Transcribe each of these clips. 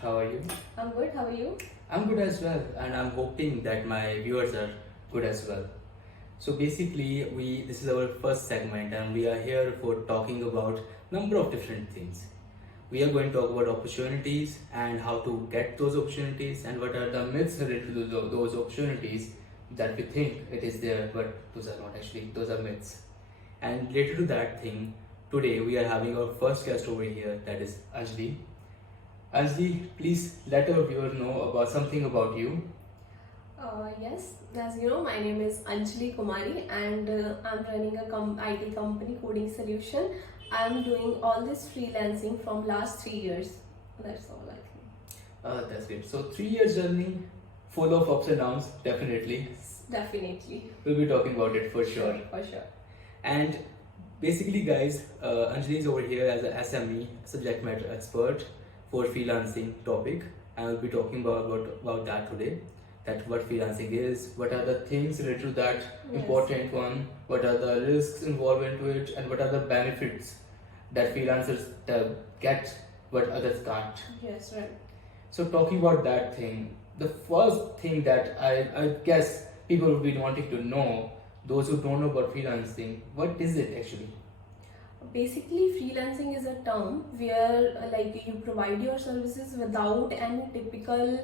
How are you? I'm good. How are you? I'm good as well, and I'm hoping that my viewers are good as well. So basically, we this is our first segment, and we are here for talking about number of different things. We are going to talk about opportunities and how to get those opportunities, and what are the myths related to those opportunities that we think it is there, but those are not actually. Those are myths. And related to that thing, today we are having our first guest over here, that is Anjali. Anjali, please let our viewer know about something about you. Yes, as you know, my name is Anjali Kumari and I'm running a IT company, Coding Solution. I'm doing all this freelancing from last 3 years. That's all I think. That's great. So 3 years journey, full of ups and downs, definitely. Definitely. We'll be talking about it for sure. For sure. And basically, guys, Anjali is over here as a SME, subject matter expert for freelancing topic, and we'll be talking about that today. That what freelancing is, what are the things related to that important one, what are the risks involved into it, and what are the benefits that freelancers get what others can't. Yes, right. So talking about that thing, the first thing that I guess people would be wanting to know, those who don't know about freelancing, what is it actually? Basically, freelancing is a term where like you provide your services without any typical,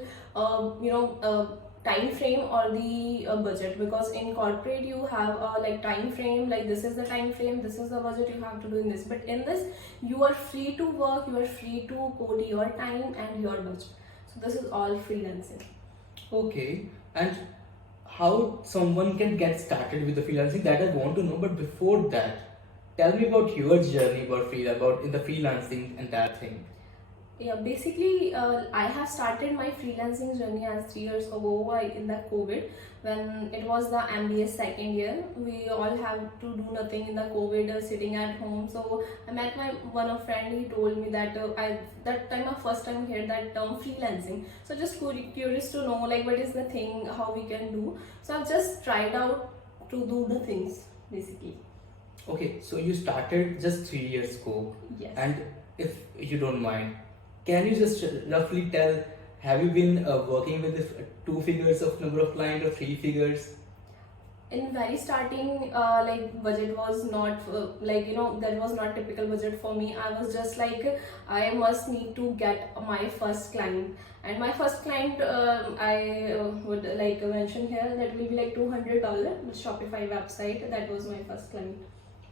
time frame or the budget, because in corporate you have a like time frame, like this is the time frame, this is the budget you have to do in this, but in this you are free to work, you are free to code your time and your budget. So this is all freelancing. Okay, and how someone can get started with the freelancing, that I want to know, but before that, tell me about your journey about in the freelancing and that thing. Yeah, basically, I have started my freelancing journey as 3 years ago in the COVID, when it was the MBA second year. We all have to do nothing in the COVID, sitting at home. So I met my one of friend. He told me that that time I first time heard that term freelancing. So just curious to know like what is the thing, how we can do. So I've just tried out to do the things basically. Okay, so you started just 3 years ago. Yes. And if you don't mind, can you just roughly tell, have you been working with the 2 figures of number of client or 3 figures? In very starting, like budget was not there was not typical budget for me. I was just like I must need to get my first client, and my first client I would like mention here that will be like $200 with Shopify website. That was my first client.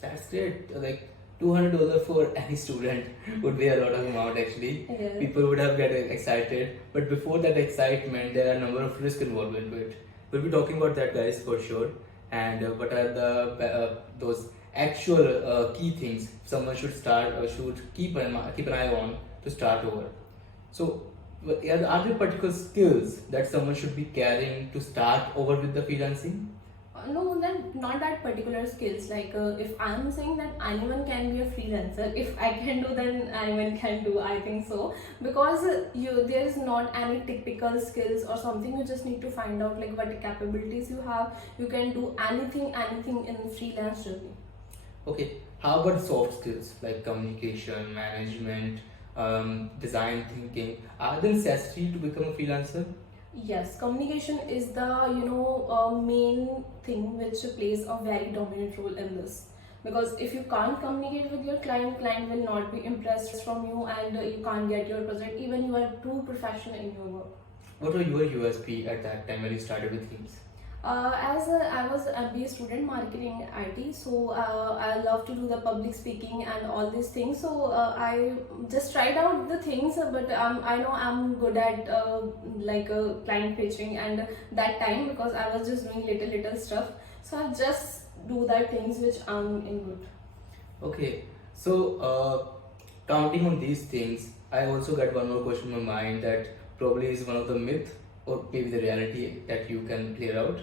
That's great. Like $200 for any student would be a lot of amount actually. Yeah. People would have get excited, but before that excitement, there are a number of risks involved into it. We'll be talking about that, guys, for sure. And what are the those actual key things someone should start or should keep an eye on to start over. So, are there particular skills that someone should be carrying to start over with the freelancing? No, that not that particular skills. Like if I'm saying that anyone can be a freelancer, if I can do, then anyone can do. I think so, because there is not any typical skills or something. You just need to find out like what capabilities you have. You can do anything in freelance journey. Okay, how about soft skills like communication, management, design thinking? Are they necessary to become a freelancer? Yes, communication is the main thing which plays a very dominant role in this. Because if you can't communicate with your client will not be impressed from you, and you can't get your project even you are too professional in your work. What were your USP at that time when you started with themes? I was a MBA student, marketing IT, so I love to do the public speaking and all these things. So I just tried out the things, but I know I'm good at client pitching and that time, because I was just doing little stuff. So I just do that things which I'm in good. Okay, so counting on these things, I also got one more question in my mind that probably is one of the myth or maybe the reality that you can clear out.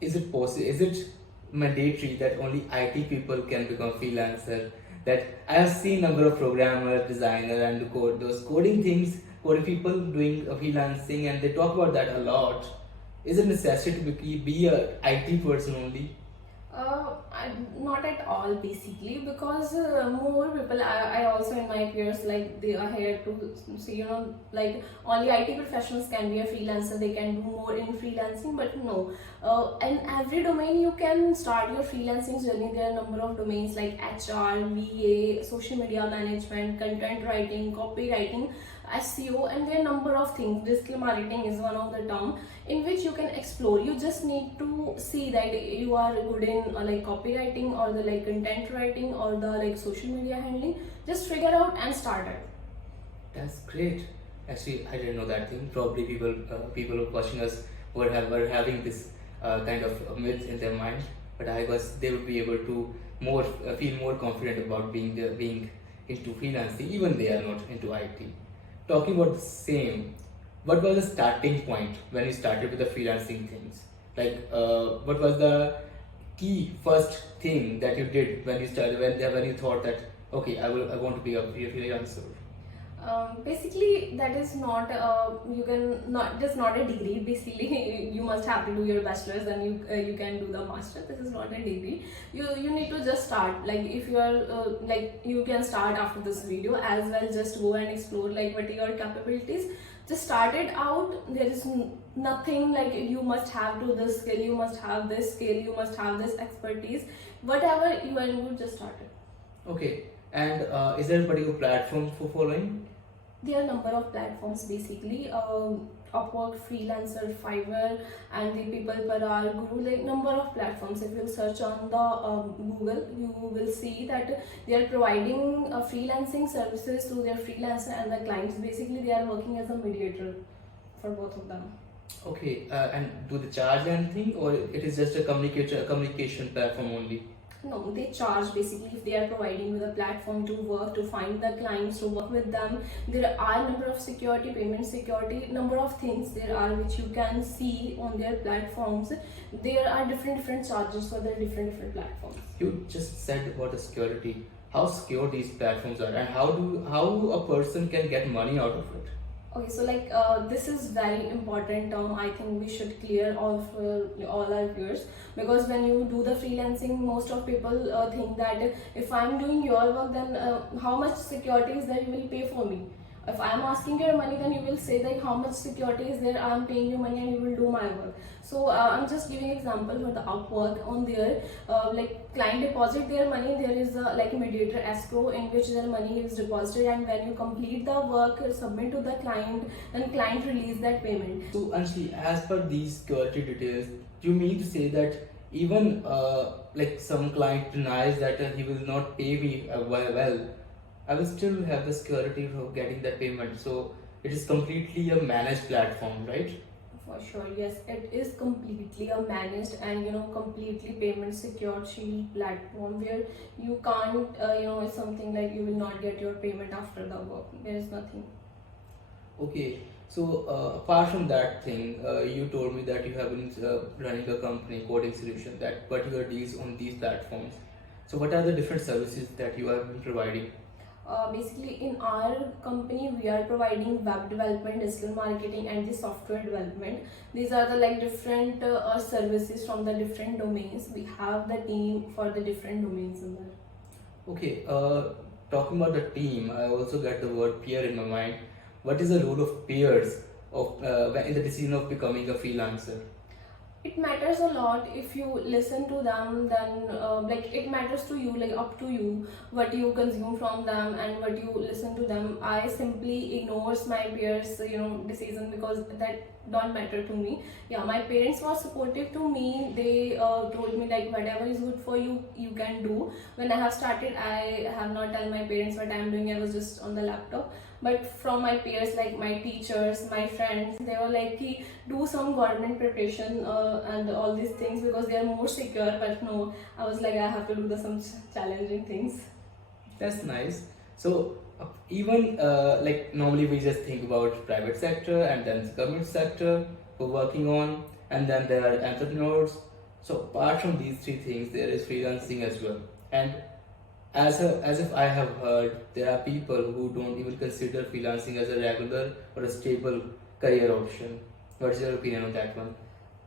Is it possible? Is it mandatory that only IT people can become freelancer? That I have seen number of programmers, designer, and those coding people doing freelancing, and they talk about that a lot. Is it necessary to be a IT person only? Not at all basically, because more people, I also in my peers, like they are here to see, like only IT professionals can be a freelancer, they can do more in freelancing, but no, in every domain you can start your freelancing journey. There are a number of domains like HR, VA, social media management, content writing, copywriting, SEO, and there are a number of things. Digital marketing is one of the term in which you can explore. You just need to see that you are good in like copywriting or the like content writing or the like social media handling. Just figure out and start it. That's great. Actually, I didn't know that thing. Probably people watching us were having this kind of myth in their mind, but I guess they would be able to feel more confident about being into freelancing, even they are not into IT. Talking about the same, what was the starting point when you started with the freelancing things? Like, what was the key first thing that you did when you started, when you thought that okay, I want to be a freelancer? Basically, that is not you can not just not a degree. Basically, you must have to do your bachelor's, then you can do the master. This is not a degree. You need to just start. Like if you are like you can start after this video as well. Just go and explore like what are your capabilities. Just start it out. There is nothing like you must have to this skill. You must have this skill. You must have this expertise. Whatever you are good, just start it. Okay. And is there a particular platform for following? There are a number of platforms basically. Upwork, Freelancer, Fiverr, and the People Per Hour Guru, like number of platforms. If you search on the Google, you will see that they are providing freelancing services to their freelancer and the clients. Basically, they are working as a mediator for both of them. Okay, and do they charge anything, or it is just a communication platform only? No, they charge basically if they are providing you the platform to work, to find the clients, to work with them. There are number of security, payment security, number of things there are which you can see on their platforms. There are different charges for the different platforms. You just said about the security. How secure these platforms are, and how a person can get money out of it? Okay, so like this is very important term. I think we should clear all our viewers, because when you do the freelancing, most of people think that if I'm doing your work, then how much security is that you will pay for me? If I am asking your money, then you will say that how much security is there, I am paying you money and you will do my work. So I'm just giving example for the Upwork. On there, like client deposit their money, there is like a mediator escrow in which their money is deposited, and when you complete the work, submit to the client, then client release that payment. So Anjali, as per these security details, do you mean to say that even like some client denies that he will not pay me well, I will still have the security of getting that payment? So it is completely a managed platform, right? For sure, yes, it is completely a managed and completely payment secured shield platform where you can't it's something like you will not get your payment after the work. There is nothing. Okay, so apart from that thing, you told me that you have been running a company, coding solution, that particular deals on these platforms. So what are the different services that you have been providing? Basically, in our company, we are providing web development, digital marketing, and the software development. These are the like different services from the different domains. We have the team for the different domains in there. Okay, talking about the team, I also get the word peer in my mind. What is the role of peers in the decision of becoming a freelancer? It matters a lot. If you listen to them, then like it matters to you, like up to you what you consume from them and what you listen to them. I simply ignores my peers decision, because that don't matter to me. Yeah, my parents were supportive to me. They told me like whatever is good for you, you can do. When I have started, I have not tell my parents what I am doing. I was just on the laptop. But from my peers, like my teachers, my friends, they were like, do some government preparation and all these things, because they are more secure. But no, I was like, I have to do some challenging things. That's nice. So even like normally we just think about private sector and then the government sector we're working on, and then there are entrepreneurs. So apart from these three things, there is freelancing as well. And as if I have heard, there are people who don't even consider freelancing as a regular or a stable career option. What's your opinion on that one?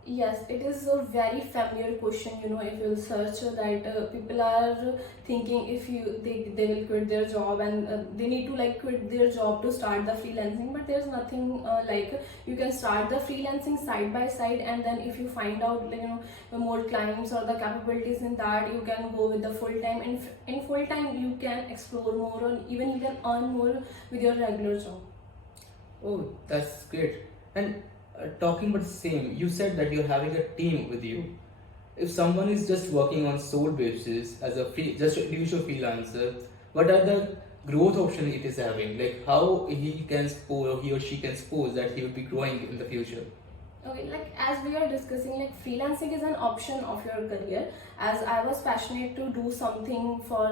Yes, it is a very familiar question. If you search that, people are thinking if they will quit their job, and they need to like quit their job to start the freelancing. But there's nothing like you can start the freelancing side by side, and then if you find out like, the more clients or the capabilities in that, you can go with the full time. And in full time, you can explore more, or even you can earn more with your regular job. Oh, that's great. And talking about the same, you said that you're having a team with you. If someone is just working on sole basis as a just an individual freelancer, what are the growth options it is having? Like how he can suppose, or he or she can suppose that he will be growing in the future. Okay, like as we are discussing, like freelancing is an option of your career. As I was passionate to do something for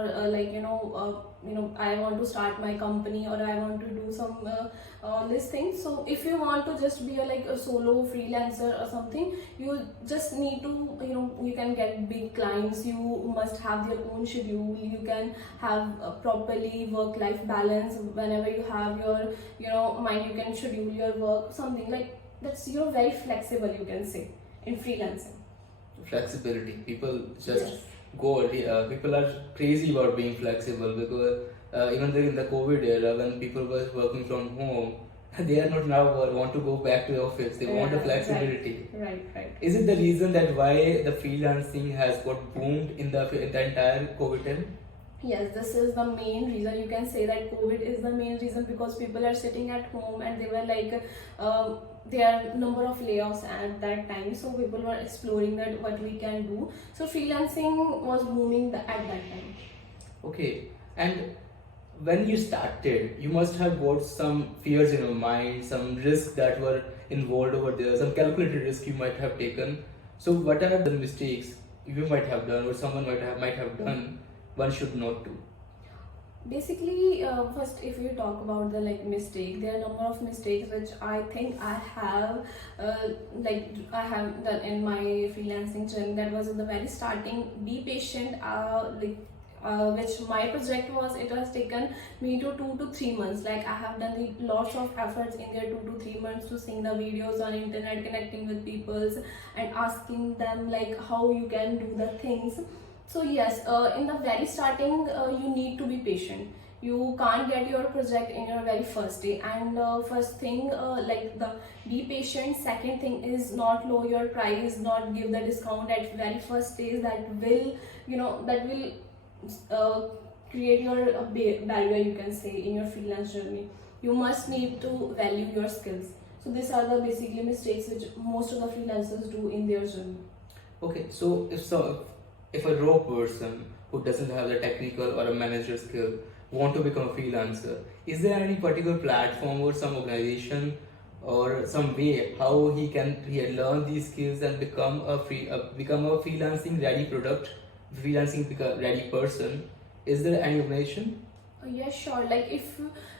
I want to start my company, or I want to do some this thing. So if you want to just be like a solo freelancer or something, you just need to you can get big clients. You must have your own schedule. You can have a properly work-life balance. Whenever you have your mind, you can schedule your work. Something like that's very flexible, you can say, in freelancing. Flexibility. People just Yes. go. People are crazy about being flexible because even in the COVID era, when people were working from home, they are not now want to go back to the office. They want the Yeah, flexibility. right. Is it the reason that why the freelancing has got boomed in the entire COVID time? Yes, this is the main reason. You can say that COVID is the main reason, because people are sitting at home and they were like, there are number of layoffs at that time. So people were exploring that what we can do. So freelancing was booming at that time. Okay, and when you started, you must have got some fears in your mind, some risks that were involved over there, some calculated risk you might have taken. So, what are the mistakes you might have done, or someone might have done? One should not do. Basically, first, if you talk about the like mistake, there are a number of mistakes which I think I have done in my freelancing journey. That was in the very starting. Be patient. Which my project was, it has taken me to 2 to 3 months. Like I have done lots of efforts in there, 2 to 3 months, to seeing the videos on internet, connecting with peoples, and asking them like how you can do the things. So yes, in the very starting, you need to be patient. You can't get your project in your very first day. And first thing, like the be patient. Second thing is not lower your price, not give the discount at very first days. That will uh, create your barrier, you can say, in your freelance journey. You must need to value your skills. So these are the basically mistakes which most of the freelancers do in their journey. Okay, so if a raw person who doesn't have the technical or a manager skill want to become a freelancer, is there any particular platform or some organization or some way how he can learn these skills and become a freelancing ready ready person? Is there any organization? Yeah, sure. Like if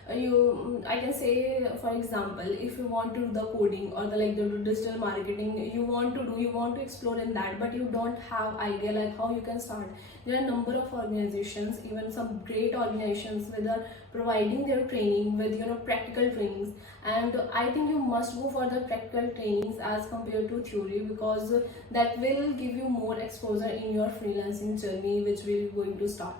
I can say, for example, if you want to do the coding or the digital marketing, you want to explore in that, but you don't have idea like how you can start. There are a number of organizations, even some great organizations, with providing their training with practical trainings, and I think you must go for the practical trainings as compared to theory, because that will give you more exposure in your freelancing journey, which we're going to start.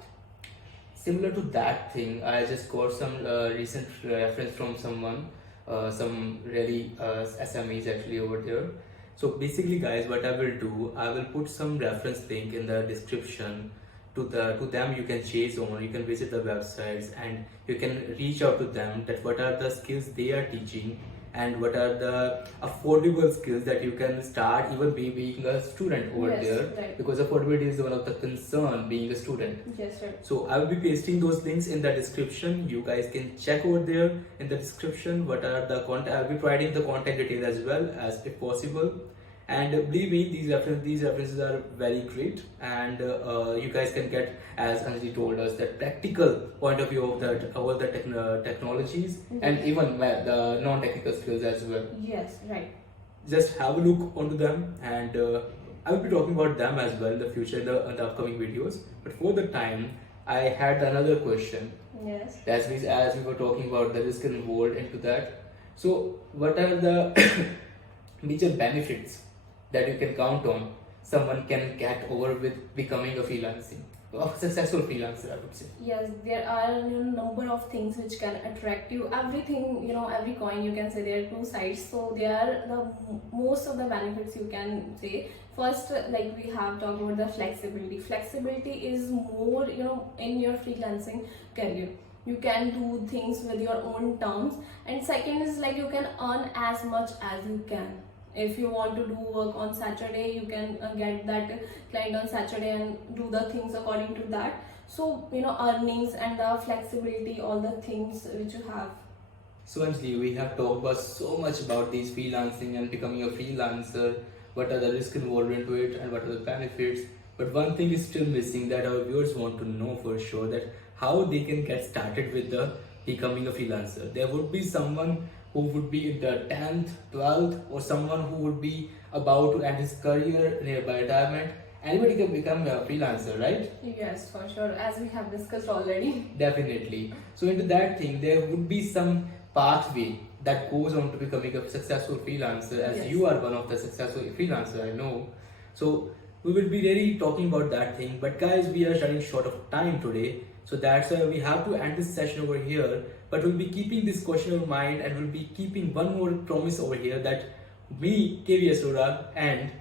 Similar to that thing, I just got some recent reference from someone, some really SMEs actually over there. So basically, guys, what I will do, I will put some reference link in the description. To them you can chase on, you can visit the websites, and you can reach out to them that what are the skills they are teaching, and what are the affordable skills that you can start even being a student over Yes, there, right. because affordability is one of the concern being a student. Yes, sir. So I will be pasting those links in the description. You guys can check over there in the description what are the contact. I will be providing the contact details as well as if possible. And believe me, these references are very great, and you guys can get, as Anjali told us, that practical point of view of all the technologies, and even the non-technical skills as well. Yes, right. Just have a look onto them, and I will be talking about them as well in the future in the upcoming videos. But for the time, I had another question. Yes. As we were talking about the risk involved into that. So, what are the major benefits that you can count on someone can get over with becoming a successful freelancer, I would say? Yes, there are number of things which can attract you. Everything, every coin you can say there are two sides. So there are the most of the benefits you can say. First, like we have talked about the flexibility. Flexibility is more, in your freelancing career. You can do things with your own terms. And second is like you can earn as much as you can. If you want to do work on Saturday, you can get that client on Saturday and do the things according to that. So earnings and the flexibility, all the things which you have. So Anjali, we have talked about so much about these freelancing and becoming a freelancer, what are the risks involved into it and what are the benefits. But one thing is still missing that our viewers want to know for sure, that how they can get started with the becoming a freelancer. There would be someone who would be in the 10th, 12th, or someone who would be about to end his career nearby retirement. Anybody can become a freelancer, right? Yes, for sure, as we have discussed already. Definitely. So into that thing, there would be some pathway that goes on to becoming a successful freelancer, as Yes. you are one of the successful freelancer, I know. So we will be really talking about that thing. But guys, we are running short of time today. So that's why we have to end this session over here. But we'll be keeping this question in mind, and we'll be keeping one more promise over here that me, KVS Rora, and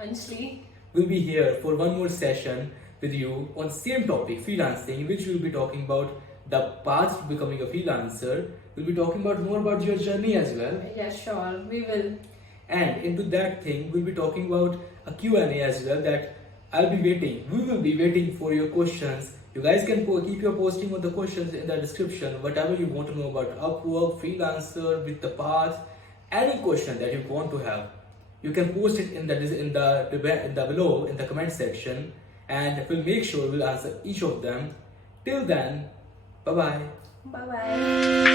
Anjali. will be here for one more session with you on same topic, freelancing, in which we'll be talking about the path to becoming a freelancer. We'll be talking about more about your journey as well. Yes, sure, we will. And into that thing, we'll be talking about a Q&A as well, that we will be waiting for your questions. You guys can keep your posting on the questions in the description, whatever you want to know about Upwork, freelancer, with the path, any question that you want to have. You can post it in the below in the comment section, and we'll make sure we'll answer each of them. Till then, bye bye. Bye bye.